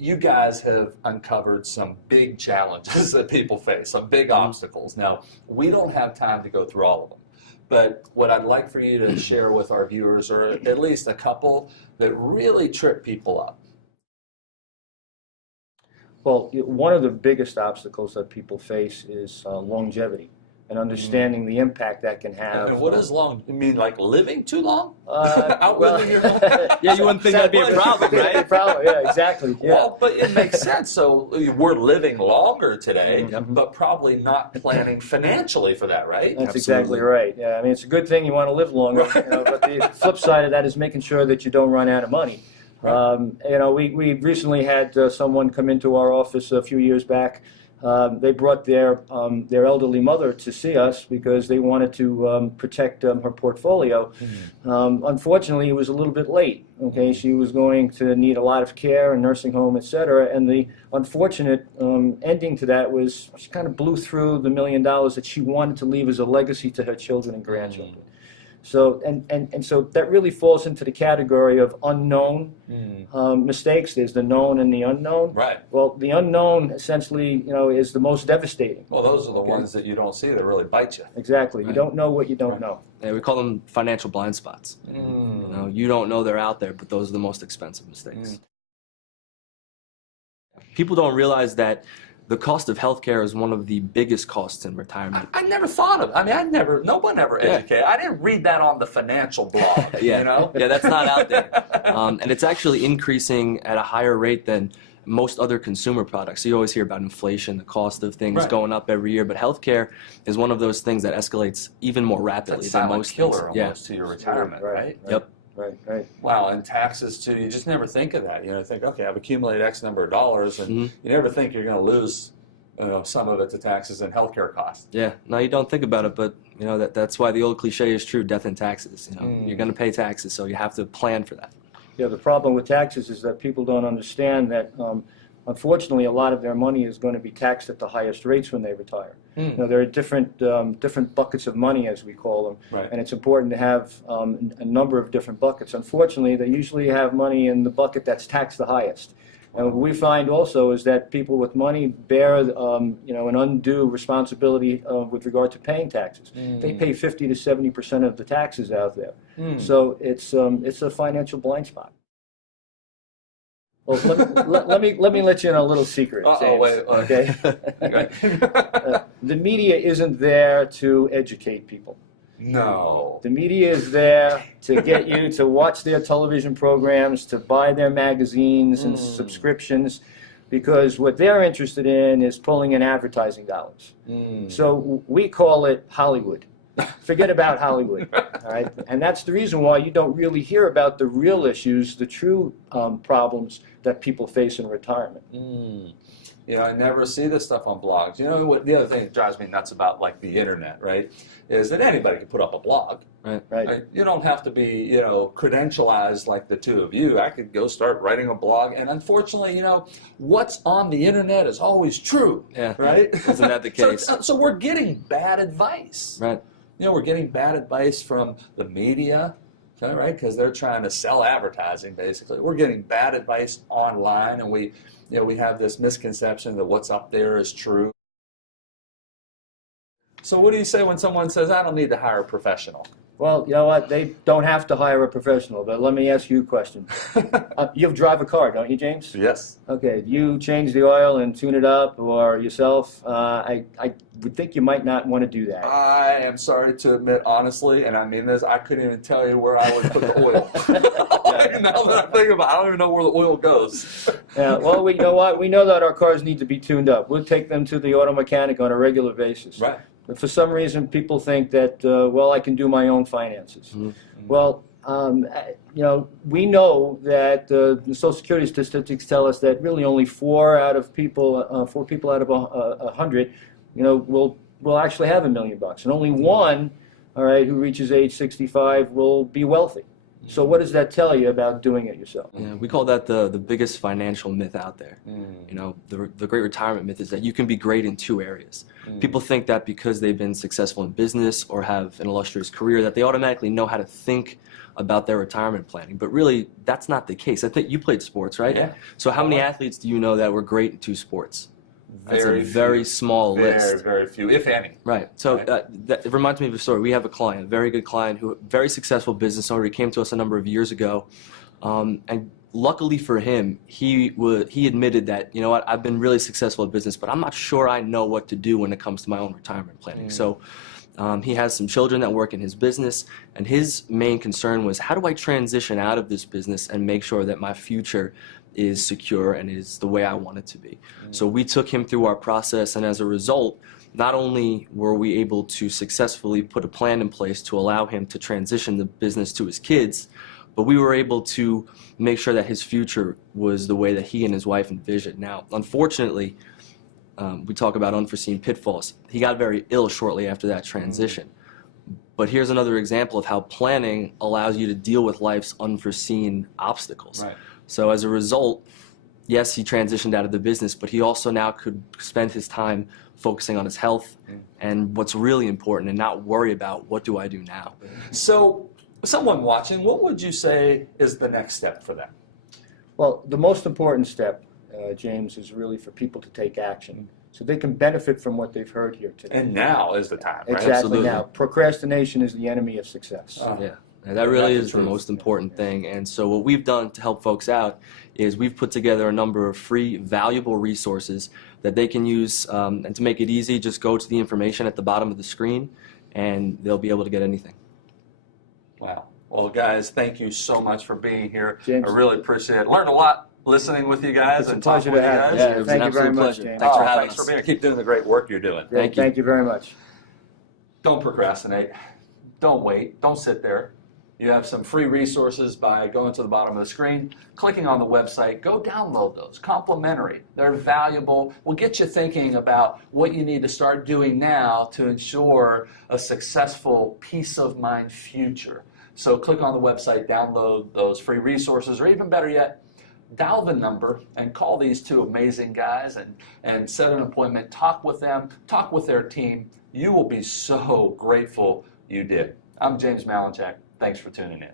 you guys have uncovered some big challenges that people face, some big obstacles. Now, we don't have time to go through all of them, but what I'd like for you to share with our viewers are at least a couple that really trip people up. Well, one of the biggest obstacles that people face is longevity. And understanding the impact that can have. And what is long? You mean like living too long? Outliving your Yeah, you wouldn't think that'd be a problem, right? Problem. Yeah, exactly. Yeah. Well, but it makes sense. So we're living longer today, but probably not planning financially for that, right? That's exactly right. Yeah, I mean, it's a good thing you want to live longer, but the flip side of that is making sure that you don't run out of money. We recently had someone come into our office a few years back. They brought their elderly mother to see us because they wanted to protect her portfolio. Unfortunately, it was a little bit late. Okay, she was going to need a lot of care, a nursing home, etc. And the unfortunate ending to that was she kind of blew through the $1 million that she wanted to leave as a legacy to her children and grandchildren. So and so that really falls into the category of unknown mistakes. There's the known and the unknown. Right. Well, the unknown essentially, is the most devastating. Well, those are the ones that you don't see that really bite you. Exactly. You don't know what you don't know. Yeah, we call them financial blind spots. You don't know they're out there, but those are the most expensive mistakes. People don't realize that the cost of healthcare is one of the biggest costs in retirement. I never thought of it. I mean, no one ever educated. I didn't read that on the financial blog, Yeah, that's not out there. And it's actually increasing at a higher rate than most other consumer products. So you always hear about inflation, the cost of things going up every year, but healthcare is one of those things that escalates even more rapidly than most killer things. Almost to your retirement, right? Yep. Right. Wow, and taxes too. You just never think of that. You think, okay, I've accumulated X number of dollars, and you never think you're going to lose some of it to taxes and healthcare costs. Yeah, no, you don't think about it, but that's why the old cliche is true: death and taxes. You're going to pay taxes, so you have to plan for that. Yeah, the problem with taxes is that people don't understand that. Unfortunately, a lot of their money is going to be taxed at the highest rates when they retire. There are different buckets of money, as we call them, and it's important to have a number of different buckets. Unfortunately, they usually have money in the bucket that's taxed the highest. And what we find also is that people with money bear, an undue responsibility with regard to paying taxes. They pay 50 to 70% of the taxes out there. So it's a financial blind spot. Well, let me let you in a little secret, James. Wait. Okay. The media isn't there to educate people. No. The media is there to get you to watch their television programs, to buy their magazines and subscriptions, because what they're interested in is pulling in advertising dollars. So we call it Hollywood. Forget about Hollywood. All right? And that's the reason why you don't really hear about the real issues, the true problems that people face in retirement. I never see this stuff on blogs. What the other thing that drives me nuts about like the internet, right, is that anybody can put up a blog. Right. You don't have to be, credentialized like the two of you. I could go start writing a blog, and unfortunately, what's on the internet is always true. Yeah. Right? Isn't that the case? So we're getting bad advice. Right. We're getting bad advice from the media. Right? Because they're trying to sell advertising, basically. We're getting bad advice online, and we have this misconception that what's up there is true. So what do you say when someone says, I don't need to hire a professional? Well, you know what? They don't have to hire a professional, but let me ask you a question. You drive a car, don't you, James? Yes. Okay. You change the oil and tune it up, or yourself? I would think you might not want to do that. I am sorry to admit, honestly, and I mean this, I couldn't even tell you where I would put the oil. Now that I think about it, I don't even know where the oil goes. Yeah, well, you know what? We know that our cars need to be tuned up. We'll take them to the auto mechanic on a regular basis. Right. But for some reason, people think that, I can do my own finances. Well, we know that the Social Security statistics tell us that really only 4 people out of 100, will actually have $1 million, and only one, all right, who reaches age 65 will be wealthy. So what does that tell you about doing it yourself? Yeah, we call that the biggest financial myth out there. You know, the great retirement myth is that you can be great in two areas. People think that because they've been successful in business or have an illustrious career that they automatically know how to think about their retirement planning. But really, that's not the case. I think you played sports, right? Yeah. So how many athletes do you know that were great in two sports? That's Very a very small list. Very, very few, if any. Right. So Right. That it reminds me of a story. We have a client, a very good client, who very successful business owner. He came to us a number of years ago, and luckily for him, he admitted that, you know what, I've been really successful in business, but I'm not sure I know what to do when it comes to my own retirement planning. So he has some children that work in his business, and his main concern was, how do I transition out of this business and make sure that my future is secure and is the way I want it to be? So we took him through our process, and as a result, not only were we able to successfully put a plan in place to allow him to transition the business to his kids, but we were able to make sure that his future was the way that he and his wife envisioned. Now, unfortunately, we talk about unforeseen pitfalls. He got very ill shortly after that transition. But here's another example of how planning allows you to deal with life's unforeseen obstacles. Right. So as a result, yes, he transitioned out of the business, but he also now could spend his time focusing on his health and what's really important and not worry about what do I do now. So, someone watching, what would you say is the next step for them? Well, the most important step, James, is really for people to take action so they can benefit from what they've heard here today. And now is the time, right? Exactly. Absolutely. Now, procrastination is the enemy of success. Yeah. And that really That's is the the truth. most important thing. And so what we've done to help folks out is we've put together a number of free, valuable resources that they can use. And to make it easy, just go to the information at the bottom of the screen, and they'll be able to get anything. Wow. Well, guys, thank you so much for being here. James. I really appreciate it. Learned a lot listening with you guys It's a and talking pleasure with to you have guys. you. It was Thank an you very absolute much, pleasure. James. Thanks for having Thanks us. for being here. Keep doing the great work you're doing. Thank you. Thank you very much. Don't procrastinate. Don't wait. Don't sit there. You have some free resources by going to the bottom of the screen, clicking on the website. Go download those. Complimentary. They're valuable. Will get you thinking about what you need to start doing now to ensure a successful, peace of mind future. So click on the website, download those free resources, or even better yet, dial the number and call these two amazing guys and set an appointment. Talk with them. Talk with their team. You will be so grateful you did. I'm James Malinchak. Thanks for tuning in.